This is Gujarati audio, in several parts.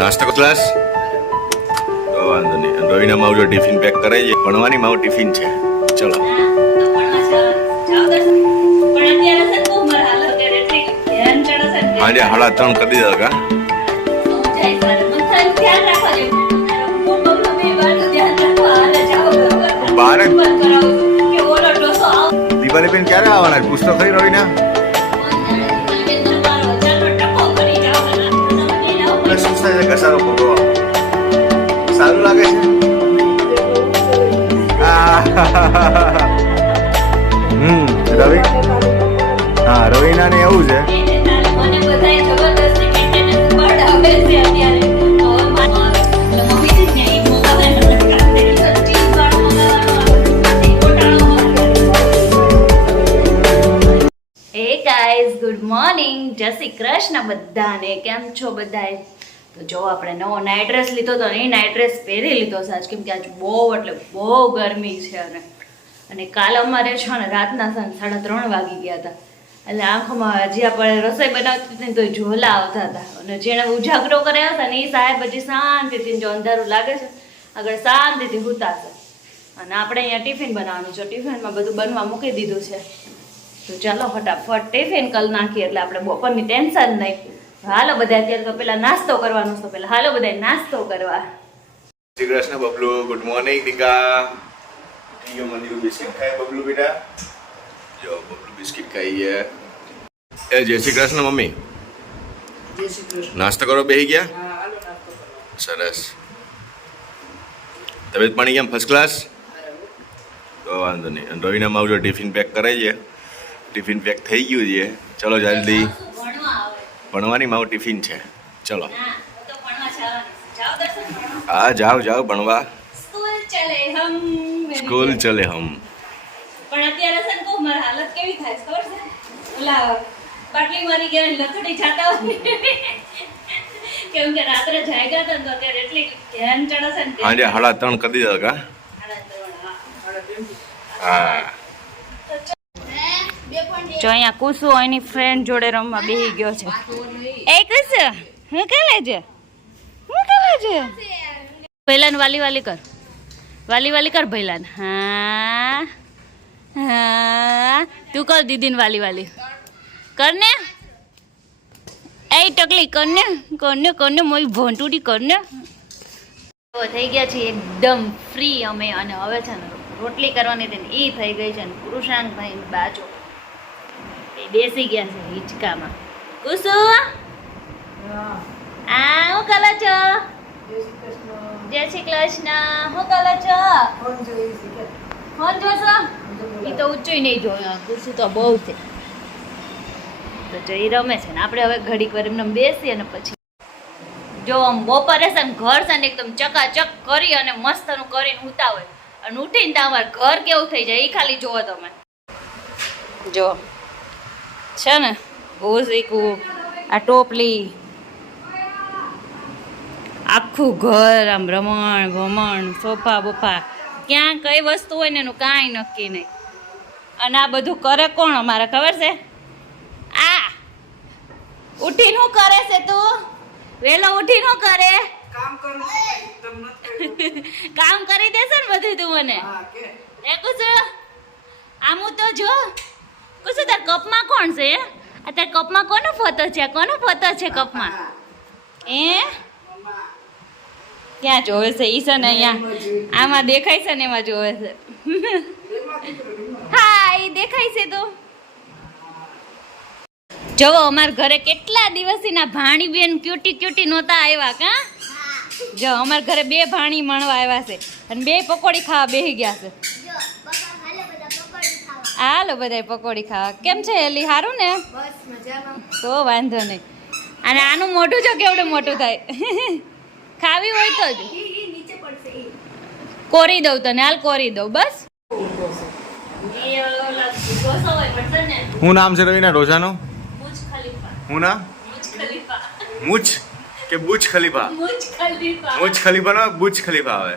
નાસ્તો ક્લાસ તો વાંધો નહીં. રોહિના માવજો ટિફિન પેક કરાવી ભણવાની માવ ટિફિન છે. ચલો. આજે હાડા ત્રણ કરી દીધા કા? બાર દિવાળી બેન ક્યારે આવવાના? પૂછતો ખરી રોહિના. ઘસારો પકડો સારું લાગે છે. હમ રવિ હા રવિના ને એવું છે ગુડ મોર્નિંગ જય શ્રી કૃષ્ણ બધાને. કેમ છો બધાએ? તો જો આપણે નવો નાઇટ ડ્રેસ લીધો તો ને એ નાઇટ ડ્રેસ પહેરી લીધો છે. આજ કેમ કે આજ બહુ એટલે બહુ ગરમી છે અને અને કાલ અમારે છે ને રાતના સાડા ત્રણ વાગી ગયા હતા. એટલે આંખોમાં હજી આપણે રસોઈ બનાવતી હતી તો તો ઝોલા આવતા હતા. અને જેણે ઉજાગરો કર્યા હતા ને એ સાહેબ હજી શાંતિથી જો અંધારું લાગે છે, આગળ શાંતિથી હુતા છે. અને આપણે અહીંયા ટિફિન બનાવવાનું છે. ટિફિનમાં બધું બનવા મૂકી દીધું છે. તો ચાલો ફટાફટ ટિફિન કલ નાખીએ એટલે આપણે બપોરની ટેન્શન નહીં. હાલો બધા અત્યારે તો પેલા નાસ્તો કરવાનો છે. પેલા હાલો બધા નાસ્તો કરવા. શ્રી કૃષ્ણ બબલુ ગુડ મોર્નિંગ દીકા. ટીયો મંદિર બિસ્કિટ ખાય બબલુ બેટા? જો બબલુ બિસ્કિટ ખાઈએ. એ જય શ્રી કૃષ્ણ મમ્મી. નાસ્તો કરો બેહી ગયા? સરસ. તબિયત પાણી કેમ? ફર્સ્ટ ક્લાસ તો વાંધો નહીં. અને રવિના માં જો ટિફિન પેક કરાવીએ છે. ટિફિન પેક થઈ ગયું છે. ચલો જલ્દી. ભણવાની મારું ટિફિન છે. ચલો. હા જાઓ જાઓ ભણવા. સ્કૂલ ચલે હમ પણ અત્યારે ને કહું મારી હાલત કેવી થાય ખબર છે? ઓલા બાટલી મારી ગયા લથડી જાતા હોય. કેમ કે રાત્રે જાગ્યા હતા તો અત્યારે એટલી ધ્યાન ચડે છે સાંજે સાડા ત્રણ કરી દીધા કા? હા. જો અહીંયા કુસુ એની ફ્રેન્ડ જોડે રમવા બેહી ગયો છે. એ કુસુ હું કેલે છે હું કેલે છે ભૈલાન વાલી વાલી કર. વાલી વાલી કર ભૈલાન. હા. હા. તું કર દીદીન વાલી વાલી. કર ને. એ ટકલી, કર ને. કર ને કર ને. મોઈ ભોંટુડી કર ને. થઈ ગયા છીએ એકદમ ફ્રી અમે અને હવે છે ને રોટલી કરવાની હતી એ થઈ ગઈ છે ને કૃષાંક ભાઈ બાજુ. બેસી ગયા છે હિંચકામાં. કુસુ આ હું કલર છો? જય શ્રી કૃષ્ણ. હું કલર છો? ફોન જોશો? એ તો ઊંચું નહીં જોયો કુસુ તો બહુ છે. તો જો એ રમે છે ને. આપણે હવે ઘડીક વાર એમને બેસીએ ને પછી. જો આમ બપોરે છે ને ઘર છે ને એકદમ ચકાચક કરી અને મસ્તનું કરીને ઉતાવે અને ઉઠીને તો અમારે ઘર કેવું થઈ જાય એ ખાલી જુઓ તમે જો. છે ને? ઓઝીકું આ ટોપલી. આખું ઘર આમ રમણ ભમણ સોફા બોફા. ક્યાં કઈ વસ્તુ હોય ને એનું કાંઈ નક્કી નહીં. અને આ બધું કરે કોણ અમારે ખબર છે? આ! ઉઠી શું કરે છે તું? વેલો ઉઠી શું કરે? કામ કરી દેશે ને બધું તું મને. એ છું આમ તો જો કુછ તાર કપમાં કોણ છે? આ તાર કપમાં કોનો ફોટો છે? કોનો ફોટો છે કપમાં? એ ક્યાં જોવે છે? ઈ છે ને અહીંયા. આમાં દેખાય છે ને એમાં જોવે છે. હા એ દેખાય છે તો. જોવો અમાર ઘરે કેટલા દિવસથી ના ભાણી બેન ક્યુટી ક્યુટી નહોતા આવ્યા કા જો અમાર ઘરે બે ભાણી મણવા આવ્યા છે. અને બે પકોડી ખાવા બેસી ગયા છે. હાલો બધાય પકોડી ખાવા. કેમ છે એલી સારું ને? તો વાંધો નહીં. અને આનું મોટું જો કેવડું મોટું થાય. ખાવી હોય તો જ. કોરી દઉં તને. હાલ કોરી દઉં. બસ. હું નામ છે રવિના ઢોસાનું હું ના? મુચ કે બુચ ખલીફા? મુચ ખલીફા. નો બુચ ખલીફા આવે.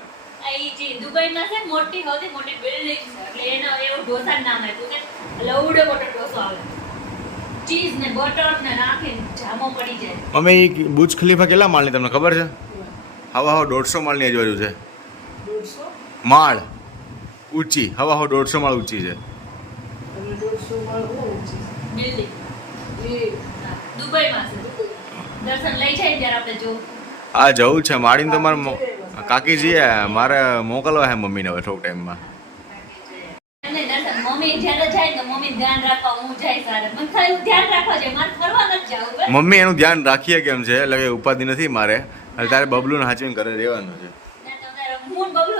દુબઈમાં છે મોટી સૌથી મોટી બિલ્ડિંગ છે. એટલે એનો એવું ઢોસા નામ આપ્યું છે. એટલે મોટો ઢોસો આવે. ચીઝ ને બટર ને નાખીને જામો પડી જાય. મમ્મી બુજ ખલીફા કેટલા માળની તમને ખબર છે? હવા હવા દોઢસો માળની આજુબાજુ છે. માળ ઊંચી. હવા હવા દોઢસો માળ ઊંચી છે. અને દોઢસો માળ હું ઊંચી બિલ્ડિંગ. છે. એ દુબઈમાં છે. દર્શન લઈ જાય ત્યારે આપણે જો આ જવું છે. માળીને તો કાકીજીએ મારે મોકલવા હે મમ્મીને હવે થોડુંક ટાઈમમાં. મમ્મી એનું ધ્યાન રાખીએ કેમ છે? એટલે કે ઉપાધિ નથી મારે. એટલે તારે બબલુને હાચવીને ઘરે રહેવાનું છે. ને ને બબલુ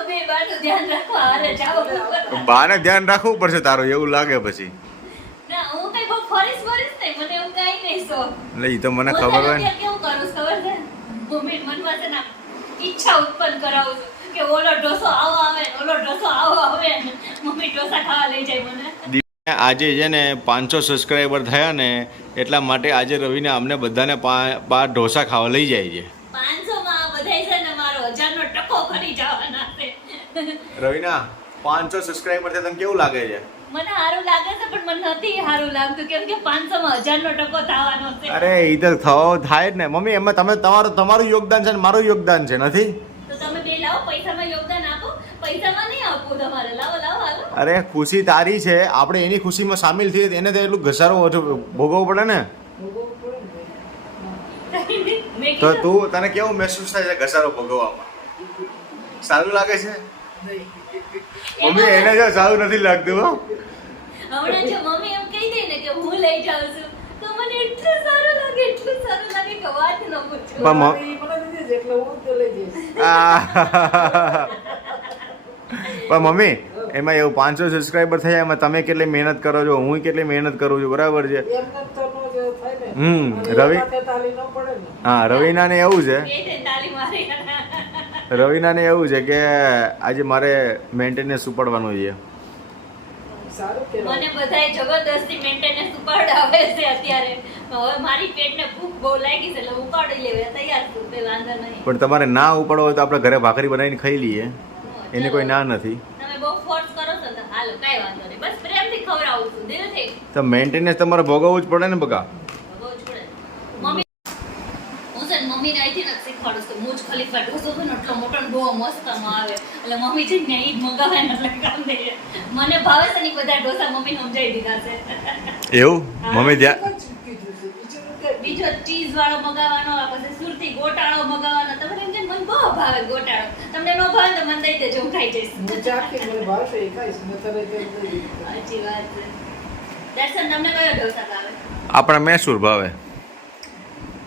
બાને ધ્યાન રાખવું પડશે તારું એવું લાગે પછી. ના એટલે એ તો મને ખબર હોય ને ઈચ્છા ઉત્પન્ન કરાવું છું. કે ઓલો ઢોસો આવો આવે ઓલો ઢોસો આવો આવે. મમ્મી ઢોસા ખાવા લઈ જાય મને. આજે છે ને પાંચસો સબસ્ક્રાઈબર થયા ને એટલા માટે આજે રવિને અમને બધાને બાર ઢોસા ખાવા લઈ જાય છે. રવિના પાંચસો સબસ્ક્રાઈબર છે તમને કેવું લાગે છે? મને સારું લાગે છે પણ મને નથી સારું લાગતું. કેમ કે પાંચસો માં હજારનો ટકો થવાનો છે. અરે એ તો થવો થાય જ ને. મમ્મી એમાં તમે તમારું તમારું યોગદાન છે ને મારું યોગદાન છે નથી? તો તમે બે લાવો પૈસામાં યોગદાન આપો. પૈસામાં નહીં આપવું તમારે. લાવો લાવો હાલો. અરે ખુશી તારી છે. આપણે એની ખુશીમાં સામેલ થઈએ તો એને તો એટલું ઘસારો ઓછો ભોગવવો પડે ને. તો તું તને કેવું મહેસૂસ થાય છે ઘસારો ભોગવવામાં? સારું લાગે છે? નહીં. મમ્મી એને જો સારું નથી લાગતું હો. હમણાં જો મમ્મી એમ કહી દે ને કે હું લઈ જાઉં છું તો મને એટલું સારું લાગે એટલું સારું લાગે કે વાત ન પૂછો. પણ મને દીધી છે એટલે હું તો લઈ જઈશ. આ. પણ મમ્મી એમાં એવું પાંચસો સબસ્ક્રાઈબર થયા એમાં તમે કેટલી મહેનત કરો છો હું કેટલી મહેનત કરું છું બરાબર છે? હમ, રવિ- હા રવિના ન ને. એવું છે. રવિનાને એવું છે કે આજે મારે મેન્ટેનન્સ ઉપાડવાનું છે. મને બધાએ જબરદસ્તી મેન્ટેનન્સ ઉપાડાવે છે અત્યારે. હવે મારી પેટને ભૂખ બહુ લાગી છે એટલે ઉપાડી લેવા. તૈયાર છું તે વાંધો નહીં. પણ તમારે ના ઉપાડવો હોય તો આપણે ઘરે ભાખરી બનાવીને ખાઈ લઈએ. એને કોઈ ના નથી. તમે બહુ ફોર્સ કરો છો તો હાલો કાંઈ વાંધો નહીં. બસ પ્રેમથી ખવડાવું છું દિલથી. તો મેન્ટેનન્સ તમારે ભોગવવું જ પડે ને બકા બહુ જ પડે મમ્મી હું છે ને મમ્મીને અહીંથી નથી શીખવાડું છું. મુજ ખલીફા ઢોસો છે ને એટલો મોટો ને બહુ મસ્ત આવે. એટલે મમ્મી છે ને ઈ મગાવે ને એટલે કામ દે મને ભાવે છે ને બધા ઢોસા મમ્મી સમજાવી દીધા છે. એવું? મમ્મી છે? બીજું ચીઝ વાળો મગાવવાનો આ પછી સુરતી ગોટાળો મગાવવાનો. તમને એમ કે મને બહુ ભાવે ગોટાળો. તમને નો ભાવે તો મને દઈ દેજો હું ખાઈ જઈશ. હું ચાખી મને ભાવશે એ ખાઈશ. મને નહીં સાચી વાત છે. દર્શન તમને કયો ઢોસા ભાવે? આપણે મૈસૂર ભાવે મેસૂર મસૂર ઓલા મસાલા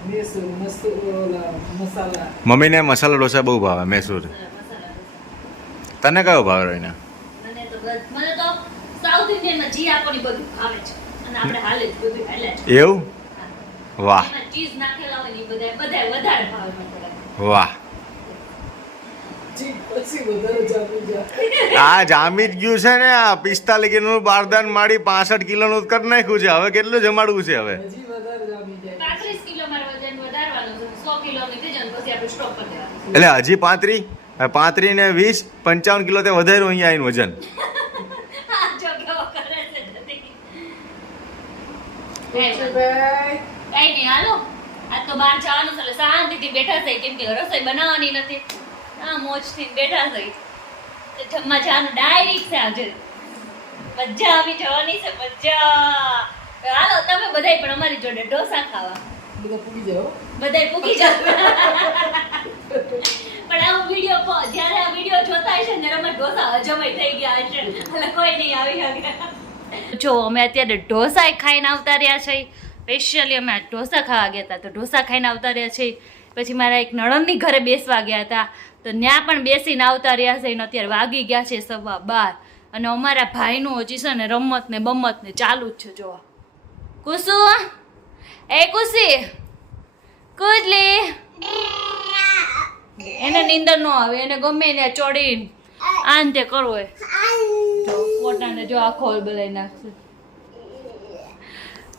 મમ્મીને મસાલા ડોસા બહુ ભાવે મૈસૂર. તને કયો ભાવે રવિના મને તો બસ- મને તો સાઉથ ઇન્ડિયનમાં જી આપણી બધું ભાવે છે. અને આપણે હાલે જ બધું હાલ્યા છે એવું? વાહ. એમાં ચીઝ નાખેલા હોય ને ઈ બધાય બધાય વધારે ભાવે મને વાહ. જીભ પછી વધારે આ જામી જ ગયું છે ને આ પિસ્તાલીસ કિલોનું બારદાન માડી પાસઠ કિલોનું કરી નાખ્યું છે. હવે કેટલું જમાડવું છે હવે હજી વધારે જામી જાય પાંત્રીસ કિલો મારે વજન વધારવાનું છે સો કિલોની થઈ જાય ને પછી આપણે સ્ટોપ કરી દેવાનું એટલે હજી પાંત્રી? પાંત્રી ને વીસ પંચાવન કિલો તે વધાર્યું અહીંયા આવીને વજન. કઈ નહીં હાલો આજ તો બહાર જવાનું છે એટલે શાંતિથી બેઠા થઈ કેમ કે રસોઈ બનાવવાની નથી આ મોજથી બેઠા થઈ તો જમવા જવાનું ડાયરેક્ટ છે આજે મજા આવી. જવાની છે મજા હાલો તમે બધાય પણ અમારી જોડે ઢોસા ખાવા બધા જાઓ બધાય પૂકી જશે પણ આ વીડિયો જ્યારે આ વિડિયો જોતા હશે ને રમત ઢોસા હજમય થઈ ગયા હશે. એટલે કોઈ નહીં આવી શકે. જો, અમે અત્યારે ઢોસા ખાઈને આવતા રહ્યા છે. સ્પેશિયલી અમે ઢોસા ખાવા ગયા હતા. તો ઢોસા ખાઈને આવતા રહ્યા છે. પછી મારા એક નણંદની ઘરે બેસવા ગયા હતા. તો ત્યાં પણ બેસીને આવતા રહ્યા છે. અને અત્યારે વાગી ગયા છે સવા બાર. અને અમારા ભાઈનું હજી છે ને રમત ને બમત ને ચાલુ જ છે, જોવા. કુસુ એ કુસી? કુદલી. એને નીંદર ન આવે, એને ગમે ને ચોડી આન તે કરવો જો પોતાને જો આખો બદલાઈ નાખશે.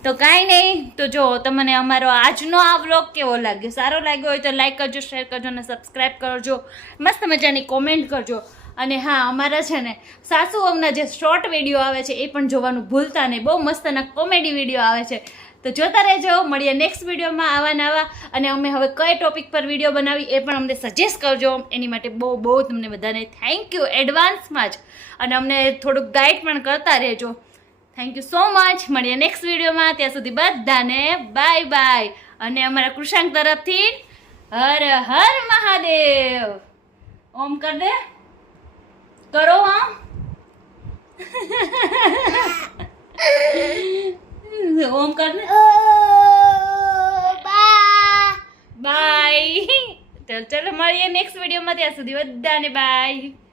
તો કાંઈ નહીં, તો જો તમને અમારો આજનો આ વ્લોગ કેવો લાગ્યો? સારો લાગ્યો હોય તો લાઈક કરજો શેર કરજો અને સબસ્ક્રાઈબ કરજો. મસ્ત મજાની કોમેન્ટ કરજો. અને હા, અમારા છે ને સાસુ વહુના જે શોર્ટ વીડિયો આવે છે, એ પણ જોવાનું ભૂલતા નહીં. બહુ મસ્તના કોમેડી વીડિયો આવે છે. તો જોતા રહેજો, મળીએ નેક્સ્ટ વિડીયોમાં આવા નવા અને અમે હવે કઈ ટોપિક પર વીડિયો બનાવી એ પણ અમને સજેસ્ટ કરજો. એની માટે બહુ બહુ તમને બધાને થેન્ક યુ એડવાન્સમાં જ. અને અમને થોડુંક ગાઈડ પણ કરતા રહેજો. થેન્ક યુ સો મચ મળીએ નેક્સ્ટ વિડીયોમાં ત્યાં સુધી બધાને બાય બાય અને અમારા કૃષાંક તરફથી હર હર મહાદેવ. ઓમ કર દે. કરો, હા ઓમ કર દે બાય ચલ ચલો મળીએ નેક્સ્ટ વિડીયોમાં ત્યાં સુધી બધાને બાય